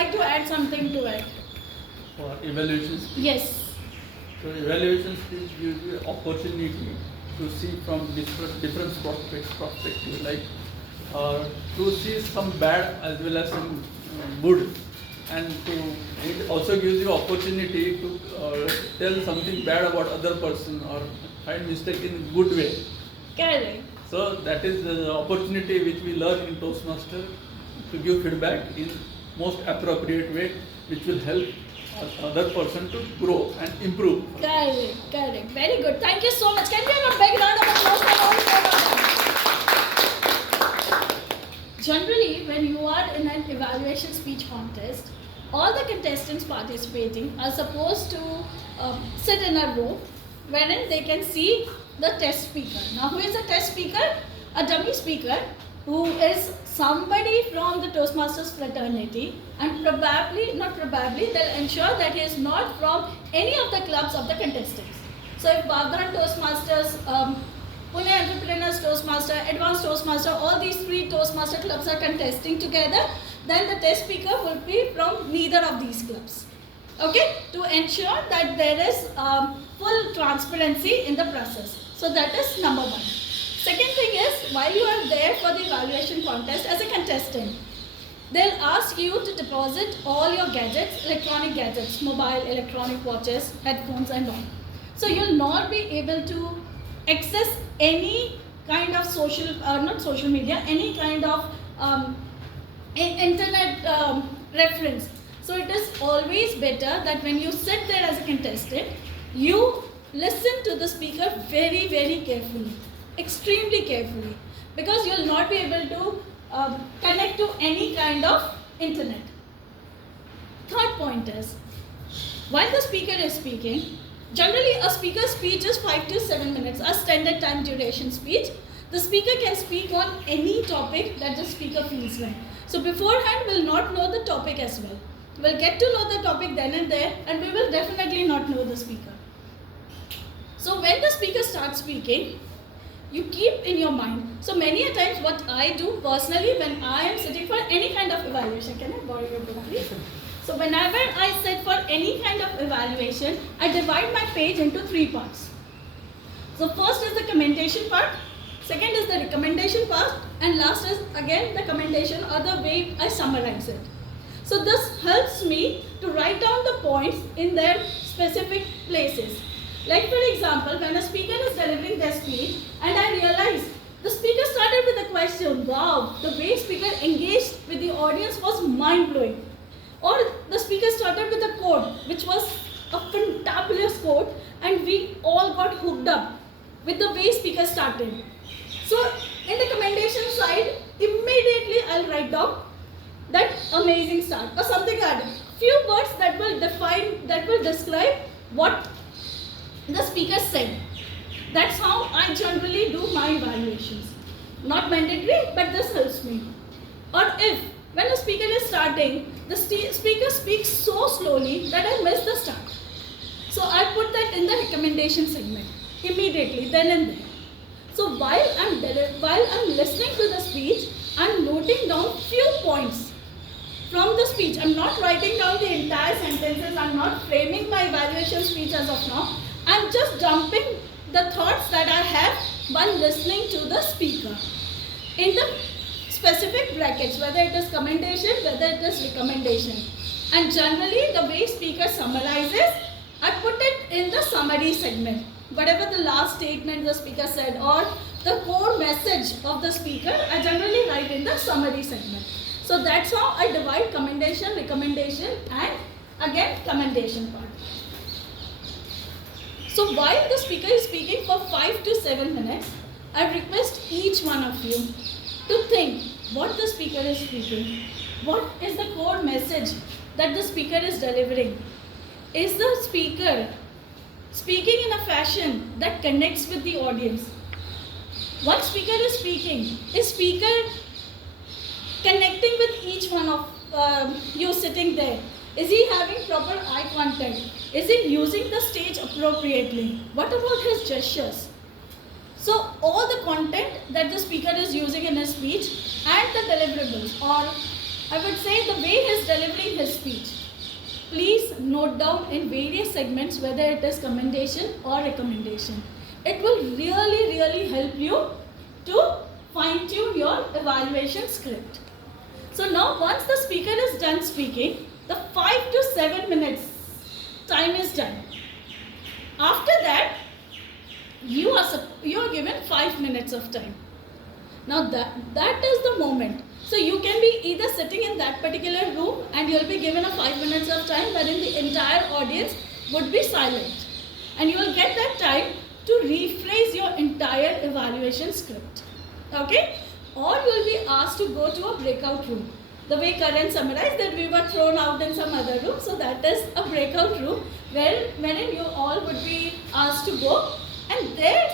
like to add something to it? For evaluation speech. Yes. So evaluation speech gives you opportunity to see from different perspective, like to see some bad as well as some good, and it also gives you opportunity to tell something bad about other person or find mistake in good way. Correct. So that is the opportunity which we learn in Toastmaster, to give feedback in most appropriate way, which will help other person to grow and improve. Correct. Very good. Thank you so much. Can we have a big round of applause for all of them? Generally, when you are in an evaluation speech contest, all the contestants participating are supposed to sit in a row wherein they can see the test speaker. Now, who is a test speaker? A dummy speaker who is somebody from the Toastmasters fraternity, and they'll ensure that he is not from any of the clubs of the contestants. So if Bavdhan Toastmasters, Pune Entrepreneurs Toastmaster, Advanced Toastmaster, all these 3 Toastmaster clubs are contesting together, then the test speaker will be from neither of these clubs. Okay, to ensure that there is full transparency in the process. So that is number 1. Second thing is, while you are there for the evaluation contest as a contestant, they'll ask you to deposit all your gadgets, electronic gadgets, mobile, electronic watches, headphones and all. So you'll not be able to access any kind of social media, any kind of internet reference. So it is always better that when you sit there as a contestant, you listen to the speaker very, very carefully, extremely carefully, because you'll not be able to connect to any kind of internet. Third point is, while the speaker is speaking, generally a speaker's speech is 5 to 7 minutes, a standard time duration speech. The speaker can speak on any topic that the speaker feels like. So beforehand, we'll not know the topic as well. We'll get to know the topic then and there, and we will definitely not know the speaker. So when the speaker starts speaking, you keep in your mind. So many a times what I do personally when I am sitting for any kind of evaluation, can I borrow your book please? So whenever I sit for any kind of evaluation, I divide my page into 3 parts. So first is the commendation part, second is the recommendation part, and last is again the commendation or the way I summarize it. So this helps me to write down the points in their specific places. Like for example, when a speaker is delivering their speech and I realize the speaker started with a question, wow, the way speaker engaged with the audience was mind-blowing. Or the speaker started with a quote, which was a fantabulous quote, and we all got hooked up with the way speaker started. So in the commendation side, immediately I'll write down that amazing start or something like that. Few words that will describe what the speaker said. That's how I generally do my evaluations. Not mandatory, but this helps me. Or if when a speaker is starting, the speaker speaks so slowly that I miss the start. So I put that in the recommendation segment immediately, then and there. So while I'm listening to the speech, I'm noting down few points from the speech. I'm not writing down the entire sentences. I'm not framing my evaluation speech as of now. I'm just dumping the thoughts that I have while listening to the speaker in the specific brackets, whether it is commendation, whether it is recommendation. And generally, the way speaker summarizes, I put it in the summary segment. Whatever the last statement the speaker said or the core message of the speaker, I generally write in the summary segment. So that's how I divide commendation, recommendation, and again commendation part. So while the speaker is speaking for 5 to 7 minutes, I request each one of you to think what the speaker is speaking. What is the core message that the speaker is delivering? Is the speaker speaking in a fashion that connects with the audience? What speaker is speaking? Is speaker connecting with each one of you sitting there? Is he having proper eye contact? Is he using the stage appropriately? What about his gestures? So all the content that the speaker is using in his speech and the deliverables, or I would say the way he is delivering his note down in various segments whether it is commendation or recommendation. It will really help you to fine tune your evaluation script. So now once the speaker is done speaking, the 5 to 7 minutes time is done. After that, you are given 5 minutes of time. Now that is the moment. So you can be either sitting in that particular room and you'll be given a 5 minutes of time wherein the entire audience would be silent. And you will get that time to rephrase your entire evaluation script. Okay? Or you will be asked to go to a breakout room. The way Karan summarized that we were thrown out in some other room. So that is a breakout room wherein you all would be asked to go. And there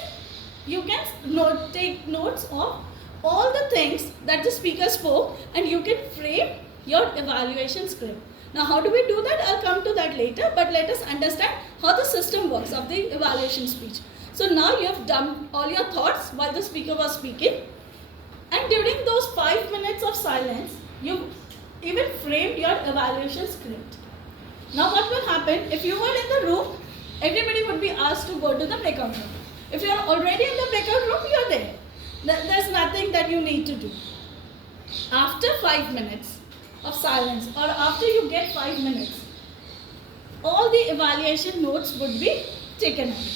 you can take notes of all the things that the speaker spoke and you can frame your evaluation script. Now how do we do that? I'll come to that later, but let us understand how the system works of the evaluation speech. So now you have dumped all your thoughts while the speaker was speaking, and during those 5 minutes of silence, you even framed your evaluation script. Now what will happen? If you were in the room, everybody would be asked to go to the breakout room. If you are already in the breakout room, you are there. There's nothing that you need to do. After 5 minutes of silence, or after you get 5 minutes, all the evaluation notes would be taken out.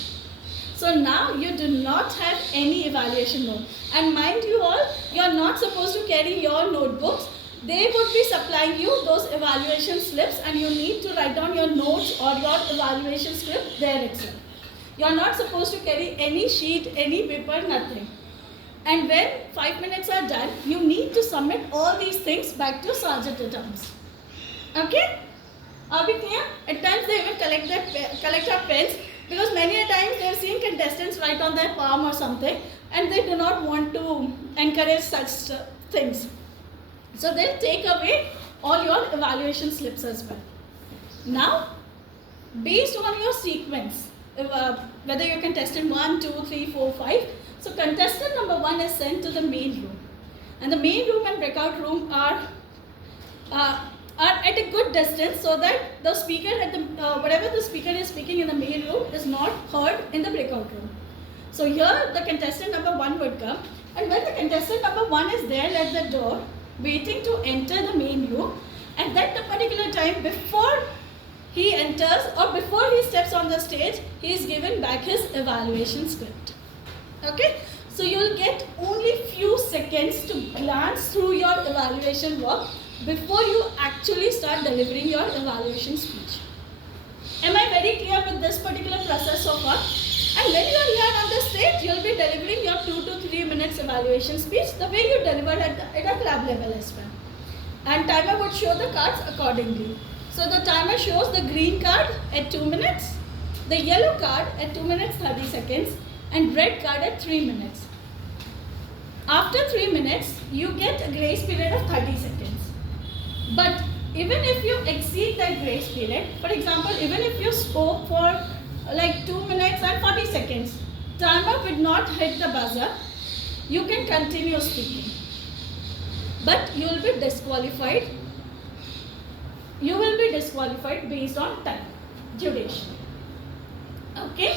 So now you do not have any evaluation note. And mind you all, you are not supposed to carry your notebooks. They would be supplying you those evaluation slips and you need to write down your notes or your evaluation script there itself. You are not supposed to carry any sheet, any paper, nothing. And when 5 minutes are done, you need to submit all these things back to Sergeant at Arms. Okay? Are we clear? At times they even collect our pens, because many a times they have seen contestants write on their palm or something and they do not want to encourage such things. So they'll take away all your evaluation slips as well. Now, based on your sequence, whether you're contestant 1, 2, 3, 4, 5, so contestant number 1 is sent to the main room. And the main room and breakout room are at a good distance so that the speaker whatever the speaker is speaking in the main room is not heard in the breakout room. So here the contestant number 1 would come, and when the contestant number 1 is there at the door waiting to enter the main room, at that particular time, before he enters or before he steps on the stage, he is given back his evaluation script. Okay? So you will get only few seconds to glance through your evaluation work before you actually start delivering your evaluation speech. Am I very clear with this particular process so far? And when you are here on the stage, you will be delivering your 2 to 3 minutes evaluation speech the way you delivered at a club level as well. And timer would show the cards accordingly. So the timer shows the green card at 2 minutes, the yellow card at 2 minutes 30 seconds, and red card at 3 minutes. After 3 minutes, you get a grace period of 30 seconds. But even if you exceed that grace period, for example, even if you spoke for like 2 minutes and 40 seconds, timer would not hit the buzzer, you can continue speaking. But you will be disqualified. You will be disqualified based on time, duration. Okay?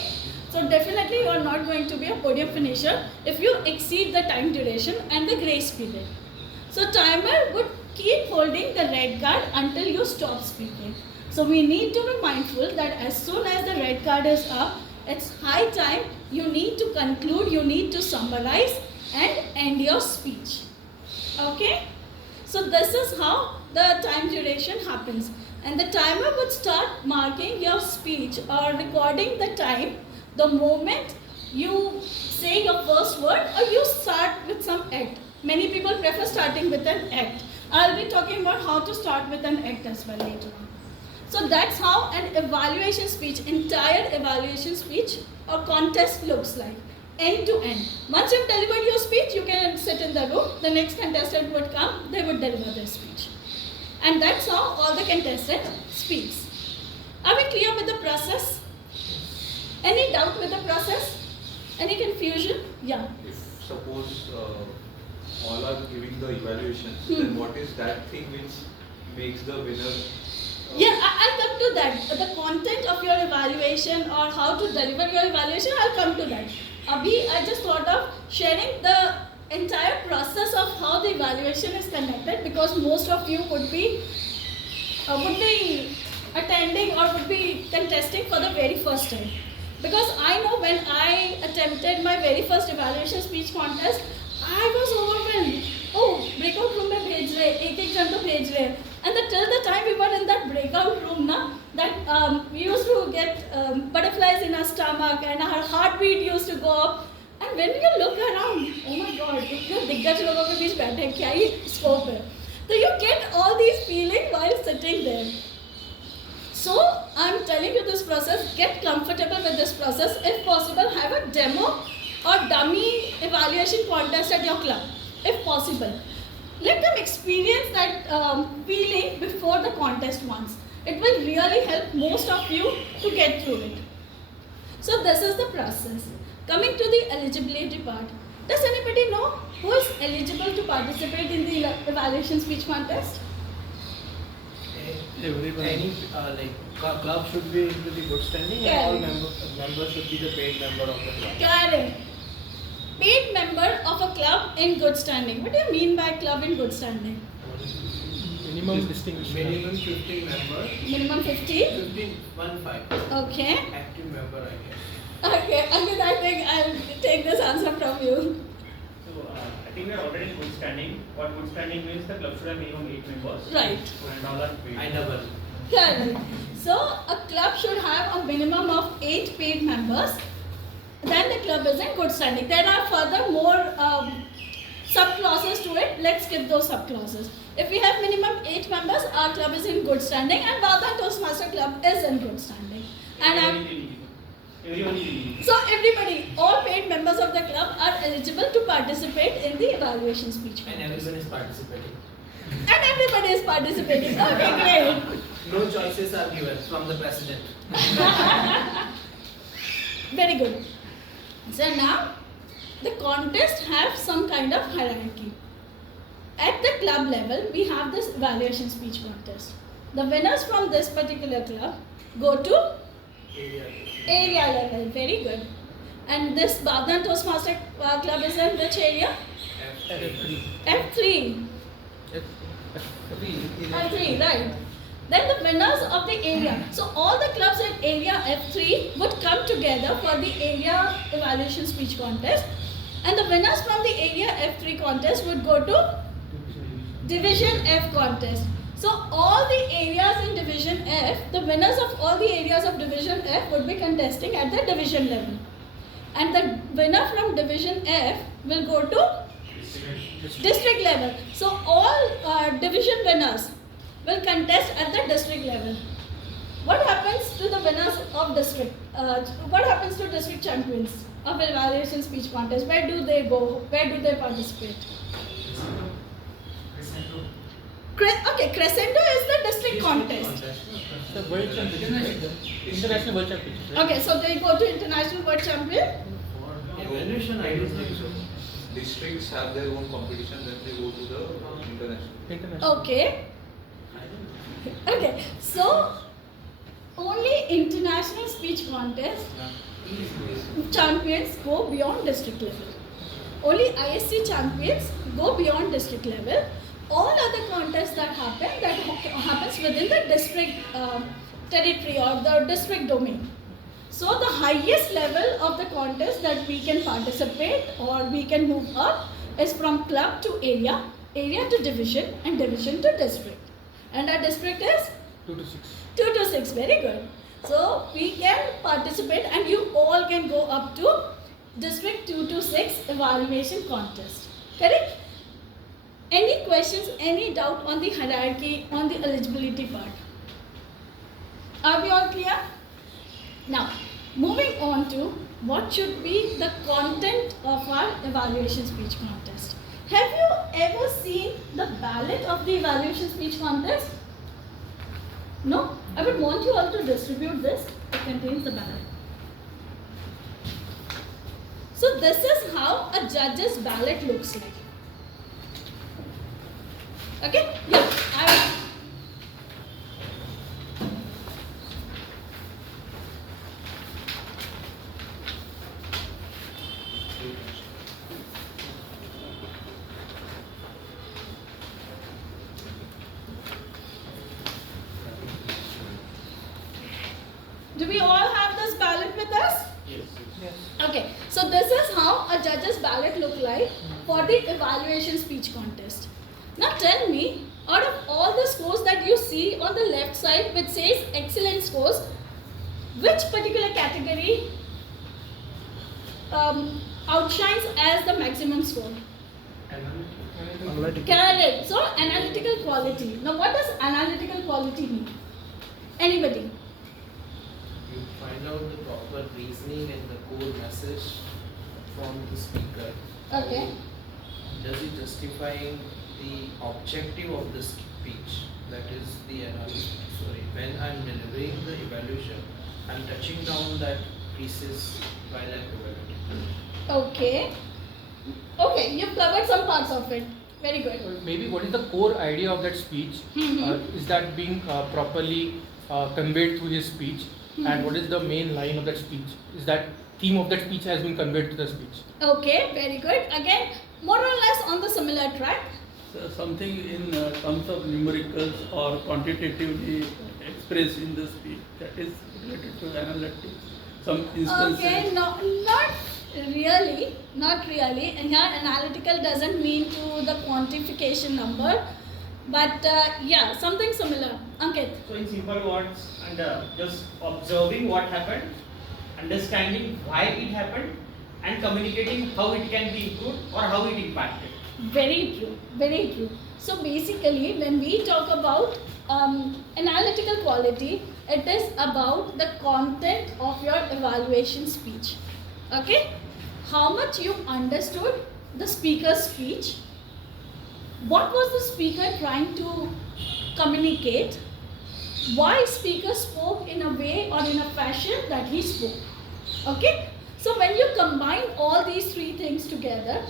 So definitely you are not going to be a podium finisher if you exceed the time duration and the grace period. So timer would keep holding the red card until you stop speaking. So we need to be mindful that as soon as the red card is up, it's high time, you need to conclude, you need to summarize and end your speech. Okay? So this is how the time duration happens. And the timer would start marking your speech or recording the time the moment you say your first word or you start with some act. Many people prefer starting with an act. I'll be talking about how to start with an act as well later on. So that's how an evaluation speech, entire evaluation speech or contest looks like, end to end. Once you've delivered your speech, you can sit in the room, the next contestant would come, they would deliver their speech. And that's how all the contestants speaks. Are we clear with the process? Any doubt with the process? Any confusion? Yeah. If suppose all are giving the evaluation, then what is that thing which makes the winner Yeah, I'll come to that. The content of your evaluation or how to deliver your evaluation, I'll come to that. Abhi, I just thought of sharing the entire process of how the evaluation is conducted, because most of you would be attending or would be contesting for the very first time. Because I know when I attempted my very first evaluation speech contest, I was overwhelmed. Oh, breakout room में भेज रहे, एक जन तो भेज रहे. And till the time we were in that breakout room, we used to get butterflies in our stomach and our heartbeat used to go up. And when you look around, oh my God, इतने दिग्गज लोगों के बीच बैठे हैं, क्या ही scope है? So you get all these feelings while sitting there. So I'm telling you this process, get comfortable with this process. If possible, have a demo or dummy evaluation contest at your club, if possible. Let them experience that feeling before the contest once. It will really help most of you to get through it. So this is the process. Coming to the eligibility part. Does anybody know who is eligible to participate in the evaluation speech contest? Any club should be into the good standing, and all members should be the paid member of the club. Correct. Paid member of a club in good standing. What do you mean by club in good standing? Minimum distinguished. Minimum 50 members. Minimum 50? 15, 1-5. Okay. Active member, I guess. Okay, Ankit, I think I'll take this answer from you. So, I think we are already in good standing. What good standing means, the club should have minimum 8 members. Right. And all are paid. I double. Correct. So, a club should have a minimum of 8 paid members. Then the club is in good standing. There are further more sub-clauses to it. Let's skip those sub-clauses. If we have minimum 8 members, our club is in good standing, and Bavdhan Toastmaster Club is in good standing. Everyone is eligible. So everybody, all paid members of the club are eligible to participate in the evaluation speech contest. And everyone is participating. And everybody is participating. Okay, great. No choices are given from the president. Very good. So now, the contest have some kind of hierarchy. At the club level, we have this evaluation speech contest. The winners from this particular club go to area level. Very good. And this Bavdhan Toastmaster Club is in which area? F3. F3. F3, right. Then the winners of the area. So all the clubs in area F3 would come together for the area evaluation speech contest. And the winners from the area F3 contest would go to Division F contest. So all the areas in Division F, the winners of all the areas of Division F would be contesting at the division level. And the winner from Division F will go to district level. So all division winners will contest at the district level. What happens to the winners of district? What happens to district champions of evaluation speech contest? Where do they go? Where do they participate? Okay, Crescendo is the district contest. The world championship. International world championship. Okay, so they go to international world champion. Evaluation, I don't think so. Districts have their own competition, then they go to the international. Okay. Okay, so only international speech contest champions go beyond district level. Only ISC champions go beyond district level. All other contests that happens within the district territory or the district domain. So the highest level of the contest that we can participate or we can move up is from club to area, area to division, and division to district. And our district is 2 to 6. 2 to 6, very good. So we can participate and you all can go up to district 2 to 6 evaluation contest. Correct? Any questions, any doubt on the hierarchy, on the eligibility part? Are we all clear? Now, moving on to what should be the content of our evaluation speech contest. Have you ever seen the ballot of the evaluation speech contest? No? I would want you all to distribute this. It contains the ballot. So this is how a judge's ballot looks like. Okay? Yeah. Do we all have this ballot with us? Yes. Okay, so this is how a judge's ballot look like for the evaluation speech contest. Now tell me, out of all the scores that you see on the left side which says excellent scores, which particular category outshines as the maximum score? Analytical. Correct. So analytical quality. Now what does analytical quality mean? Anybody? You find out the proper reasoning and the core message from the speaker. Okay. Does it justifying the objective of the speech? That is the analysis. Sorry, when I'm delivering the evaluation, I'm touching down that pieces while I'm evaluating. Okay. Okay, you've covered some parts of it. Very good. Maybe what is the core idea of that speech? Is that being properly conveyed through his speech? And what is the main line of that speech? Is that theme of that speech has been conveyed to the speech? Okay, very good. Again, more or less on the similar track. So something in terms of numericals or quantitatively expressed in the speech that is related to analytics. Some instances. Okay, no, not really. Not really. And here, analytical doesn't mean to the quantification number. But yeah, something similar. Ankit. So in simple words, and just observing what happened, understanding why it happened, and communicating how it can be improved or how it impacted. Very true, very true. So basically, when we talk about analytical quality, it is about the content of your evaluation speech. Okay? How much you understood the speaker's speech, what was the speaker trying to communicate, why speaker spoke in a way or in a fashion that he spoke. Okay? So when you combine all these three things together,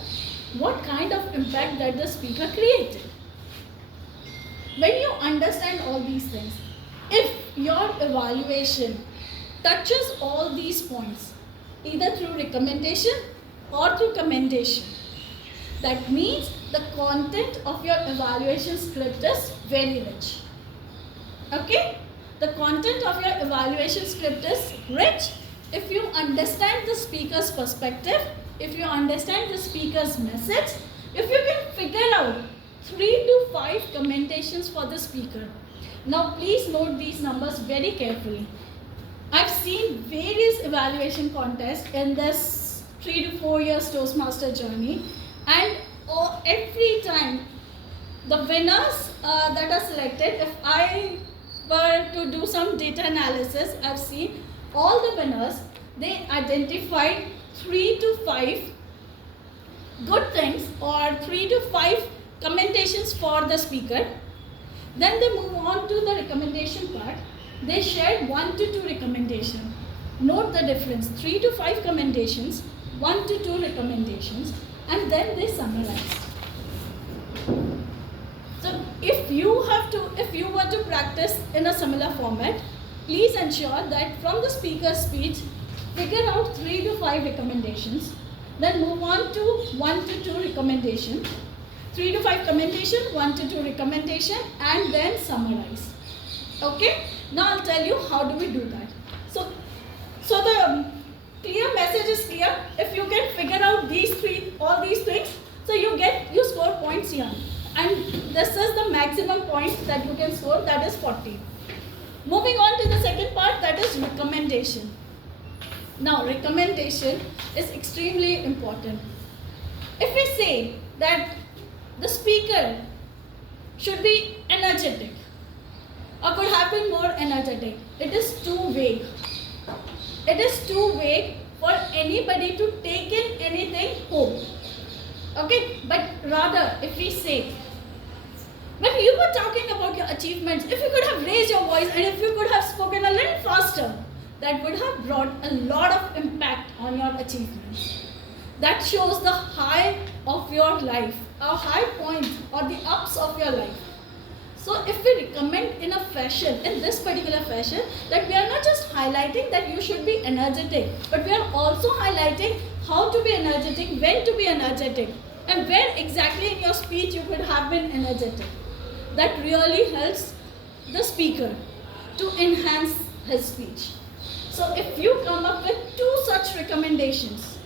what kind of impact that the speaker created? When you understand all these things, if your evaluation touches all these points, either through recommendation or through commendation, that means the content of your evaluation script is very rich. Okay? The content of your evaluation script is rich if you understand the speaker's perspective, if you understand the speaker's message, if you can figure out 3 to 5 commendations for the speaker. Now please note these numbers very carefully. I've seen various evaluation contests in this 3 to 4 years Toastmaster journey, and every time the winners that are selected, if I were to do some data analysis, I've seen all the winners, they identified 3 to 5 good things or 3 to 5 commendations for the speaker. Then they move on to the recommendation part. They shared 1 to 2 recommendations. Note the difference, 3 to 5 commendations, 1 to 2 recommendations, and then they summarized. So if you were to practice in a similar format, please ensure that from the speaker's speech, figure out 3 to 5 recommendations, then move on to 1 to 2 recommendation, 3 to 5 commendation, 1 to 2 recommendation, and then summarize. Okay? Now I'll tell you how do we do that. So the clear message is clear. If you can figure out all these things, so you score points here. And this is the maximum points that you can score, that is 40. Moving on to the second part, that is recommendation. Now, recommendation is extremely important. If we say that the speaker should be energetic or could have been more energetic, it is too vague. It is too vague for anybody to take in anything home. Okay, but rather if we say, when you were talking about your achievements, if you could have raised your voice and if you could have spoken a little faster, that would have brought a lot of impact on your achievements. That shows the high of your life, a high point or the ups of your life. So if we recommend in a fashion, in this particular fashion, that we are not just highlighting that you should be energetic, but we are also highlighting how to be energetic, when to be energetic, and where exactly in your speech you could have been energetic. That really helps the speaker to enhance his speech. So if you come up with two such recommendations,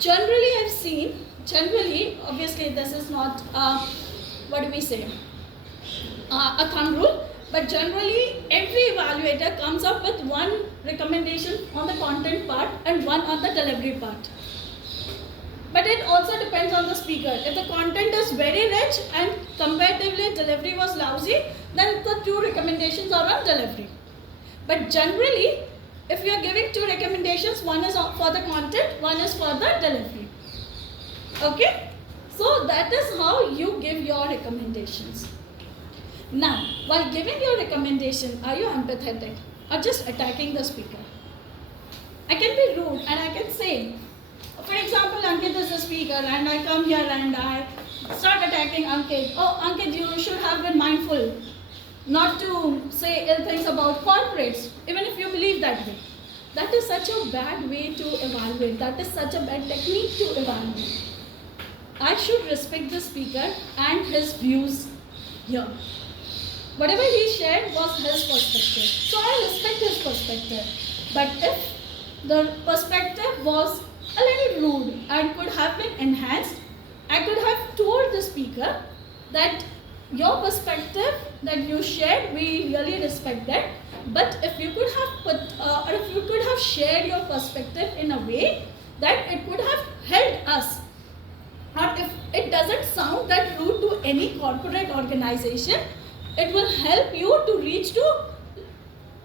generally I've seen, obviously this is not, what do we say, a thumb rule, but generally every evaluator comes up with one recommendation on the content part and one on the delivery part. But it also depends on the speaker. If the content is very rich and comparatively delivery was lousy, then the two recommendations are on delivery. But generally, if you are giving two recommendations, one is for the content, one is for the delivery. Okay? So that is how you give your recommendations. Now, while giving your recommendation, are you empathetic or just attacking the speaker? I can be rude and I can say, for example, Ankit is the speaker and I come here and I start attacking Ankit. Oh, Ankit, you should have been mindful not to say ill things about corporates, even if you believe that way. That is such a bad way to evaluate. That is such a bad technique to evaluate. I should respect the speaker and his views here. Whatever he shared was his perspective. So I respect his perspective. But if the perspective was a little rude and could have been enhanced, I could have told the speaker that your perspective that you shared, we really respect that. But if you could have shared your perspective in a way that it could have helped us, or if it doesn't sound that rude to any corporate organization, it will help you to reach to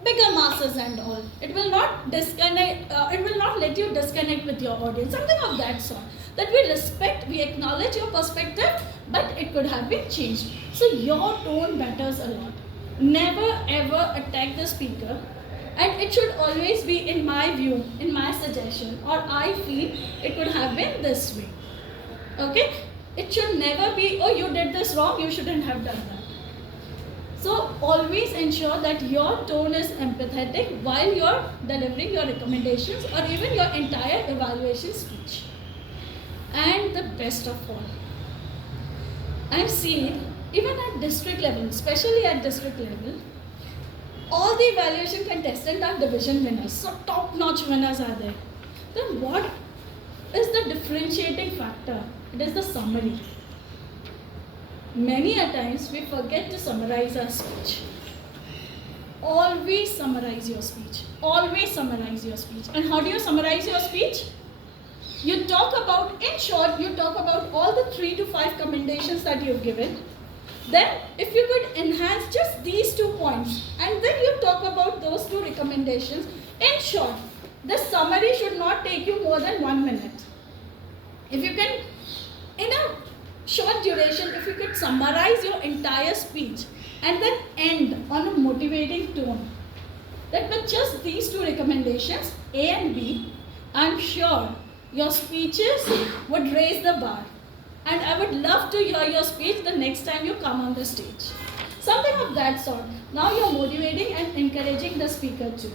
bigger masses and all. It will not disconnect. It will not let you disconnect with your audience. Something of that sort. That we respect, we acknowledge your perspective, but it could have been changed. So your tone matters a lot. Never ever attack the speaker, and it should always be, in my view, in my suggestion, or I feel it could have been this way. Okay? It should never be, oh, you did this wrong, you shouldn't have done that. So always ensure that your tone is empathetic while you're delivering your recommendations or even your entire evaluation speech. And the best of all, I've seen even at district level, especially at district level, all the evaluation contestants are division winners. So top-notch winners are there. Then what is the differentiating factor? It is the summary. Many a times we forget to summarize our speech. Always summarize your speech. Always summarize your speech. And how do you summarize your speech? You talk about, in short, you talk about all the 3 to 5 commendations that you've given. Then, if you could enhance just these 2 points, and then you talk about those 2 recommendations. In short, the summary should not take you more than 1 minute. If you can, in a short duration, if you could summarize your entire speech and then end on a motivating tone, that with just these 2 recommendations, A and B, I'm sure your speeches would raise the bar. And I would love to hear your speech the next time you come on the stage. Something of that sort. Now you're motivating and encouraging the speaker too.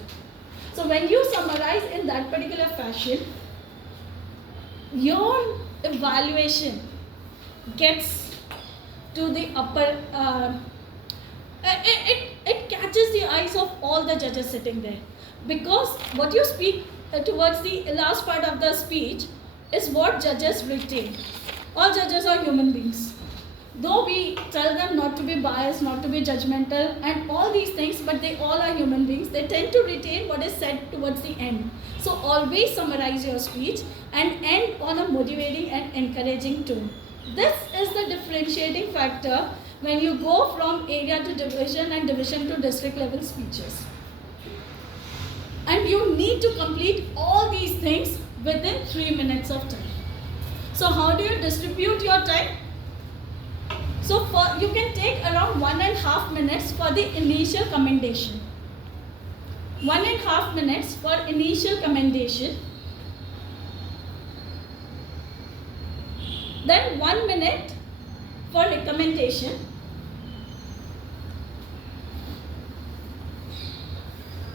So when you summarize in that particular fashion, your evaluation gets to the upper, it catches the eyes of all the judges sitting there. Because what you speak towards the last part of the speech is what judges retain. All judges are human beings. Though we tell them not to be biased, not to be judgmental and all these things, but they all are human beings. They tend to retain what is said towards the end. So always summarize your speech and end on a motivating and encouraging tone. This is the differentiating factor when you go from area to division and division to district level speeches. And you need to complete all these things within 3 minutes of time. So how do you distribute your time? So you can take around 1.5 minutes for the initial commendation. 1.5 minutes for initial commendation. Then 1 minute for recommendation.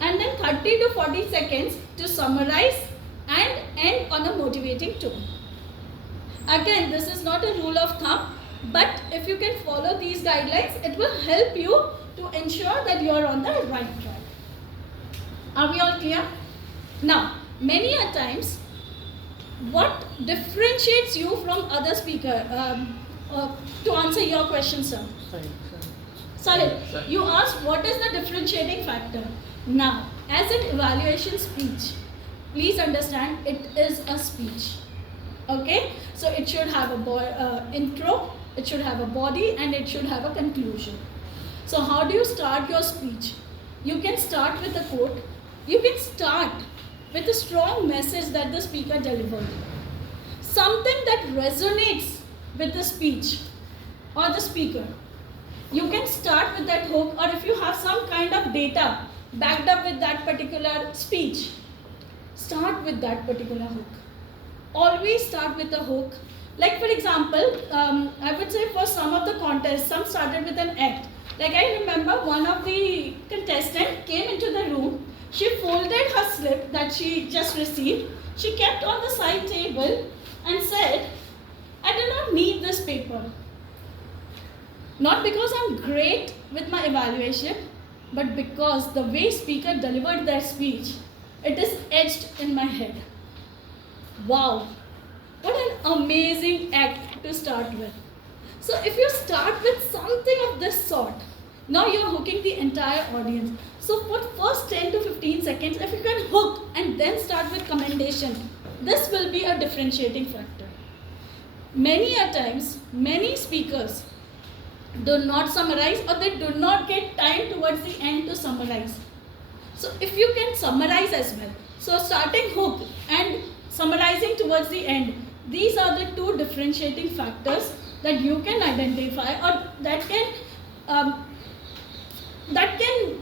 And then 30 to 40 seconds to summarize and end on a motivating tone. Again, this is not a rule of thumb, but if you can follow these guidelines, it will help you to ensure that you are on the right track. Are we all clear? Now, many a times, what differentiates you from other speaker? To answer your question, sir. Sahil, you asked what is the differentiating factor. Now, as an evaluation speech, please understand it is a speech. Okay? So it should have a intro, it should have a body, and it should have a conclusion. So how do you start your speech? You can start with a quote. You can start with a strong message that the speaker delivered. Something that resonates with the speech or the speaker. You can start with that hook, or if you have some kind of data backed up with that particular speech, start with that particular hook. Always start with a hook. Like for example, I would say for some of the contests, some started with an act. Like I remember one of the contestants came into the room, she folded her slip that she just received, she kept on the side table and said, I do not need this paper. Not because I'm great with my evaluation, but because the way speaker delivered their speech, it is etched in my head. Wow, what an amazing act to start with. So if you start with something of this sort, now you're hooking the entire audience. So for first 10 to 15 seconds, if you can hook and then start with commendation, this will be a differentiating factor. Many a times, many speakers do not summarize, or they do not get time towards the end to summarize. So if you can summarize as well, so starting hook and summarizing towards the end, these are the two differentiating factors that you can identify, or that can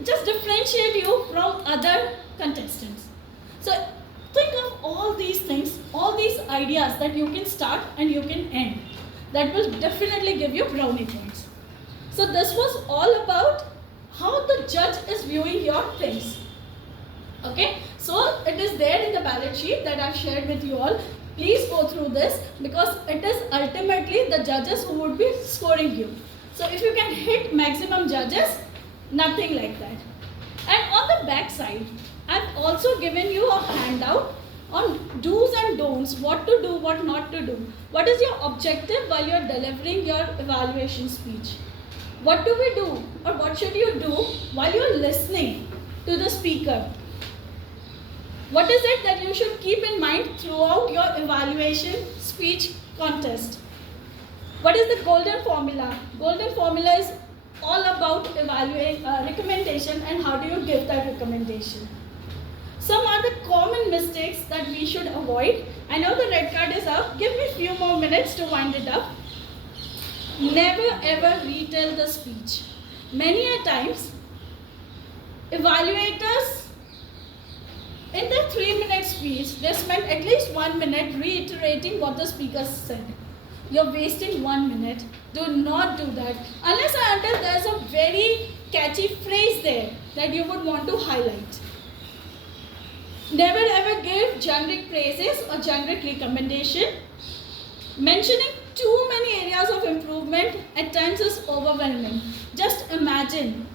just differentiate you from other contestants. So think of all these things, all these ideas that you can start and you can end. That will definitely give you brownie points. So this was all about how the judge is viewing your things. Okay, so it is there in the ballot sheet that I've shared with you all. Please go through this, because it is ultimately the judges who would be scoring you. So if you can hit maximum judges, nothing like that. And on the back side, I've also given you a handout on do's and don'ts, what to do, what not to do. What is your objective while you're delivering your evaluation speech? What do we do, or what should you do while you're listening to the speaker? What is it that you should keep in mind throughout your evaluation speech contest? What is the golden formula? Golden formula is all about recommendation and how do you give that recommendation. Some are the common mistakes that we should avoid. I know the red card is up. Give me a few more minutes to wind it up. Never ever retell the speech. Many a times, evaluators in their 3-minute speech, they spend at least 1 minute reiterating what the speaker said. You're wasting 1 minute. Do not do that. Unless and until there's a very catchy phrase there that you would want to highlight. Never ever give generic praises or generic recommendation. Mentioning too many areas of improvement at times is overwhelming. Just imagine,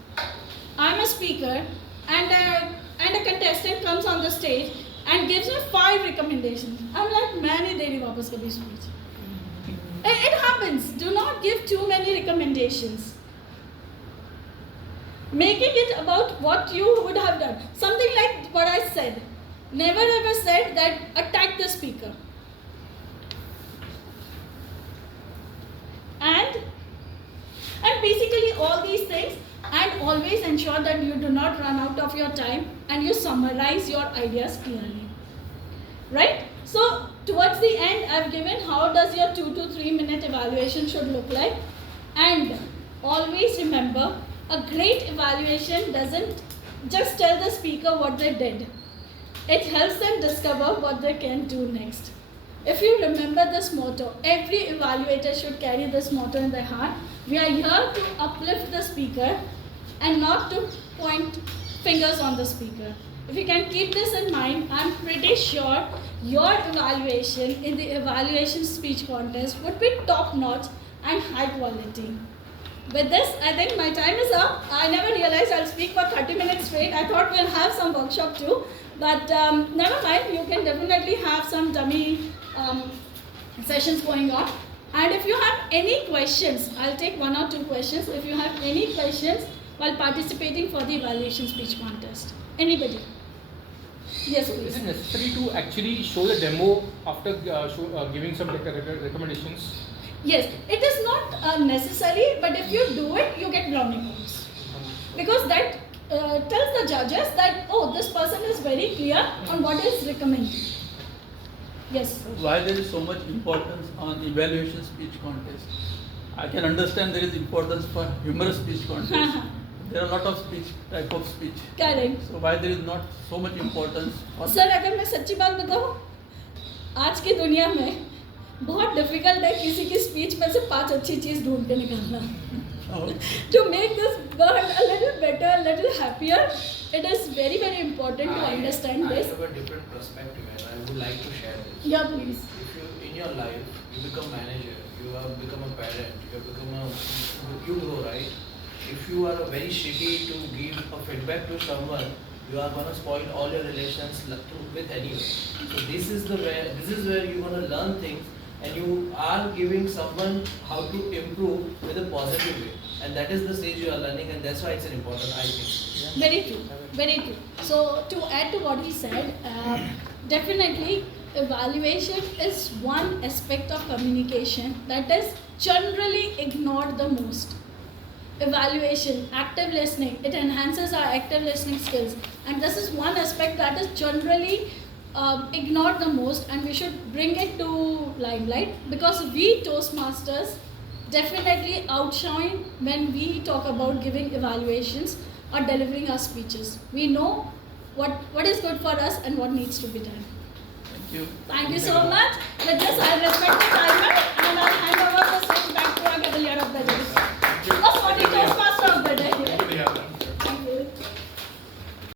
I'm a speaker and a contestant comes on the stage and gives me 5 recommendations. I'm like, man, ye deri wapas kabhi speech. It happens. Do not give too many recommendations. Making it about what you would have done. Something like what I said. Never ever said that attack the speaker. And basically all these things, and always ensure that you do not run out of your time and you summarize your ideas clearly. Right? So towards the end, I've given how does your 2 to 3 minute evaluation should look like. And always remember, a great evaluation doesn't just tell the speaker what they did. It helps them discover what they can do next. If you remember this motto, every evaluator should carry this motto in their heart. We are here to uplift the speaker and not to point fingers on the speaker. If you can keep this in mind, I'm pretty sure your evaluation in the evaluation speech contest would be top notch and high quality. With this, I think my time is up. I never realized I'll speak for 30 minutes straight. I thought we'll have some workshop too, but never mind. You can definitely have some dummy sessions going on. And if you have any questions, I'll take 1 or 2 questions. If you have any questions while participating for the evaluation speech contest, anybody? Yes, Is please. it necessary to actually show the demo after giving some recommendations? Yes, it is not necessary, but if you do it, you get brownie points. Because that tells the judges that, oh, this person is very clear on what is recommended. Yes. Why there is so much importance on evaluation speech contest? I can understand there is importance for humorous speech contest. There are a lot of type of speech. Correct. So why there is not so much importance for sir अगर मैं सच्ची बात बताऊँ, आज की दुनिया में बहुत डिफिकल्ट है किसी की स्पीच में से 5 अच्छी चीज़ ढूंढ के निकालना. To make this world a little better, a little happier, it is very, very important to understand I this. have a different perspective and I would like to share this. Yeah, please. If you, in your life, you become manager, you have become a parent, you have become you grow, right? If you are very shitty to give a feedback to someone, you are gonna spoil all your relations with anyone. So this is where you're gonna learn things, and you are giving someone how to improve with a positive way, and that is the stage you are learning, and that's why it's an important, I think. Very true, very true. So to add to what he said, definitely evaluation is one aspect of communication that is generally ignored the most. Evaluation, active listening, it enhances our active listening skills, and this is one aspect that is generally ignored the most, and we should bring it to limelight, because we Toastmasters definitely outshine when we talk about giving evaluations or delivering our speeches. We know what is good for us and what needs to be done. Thank you. Thank you so much. With this, I respect the timer.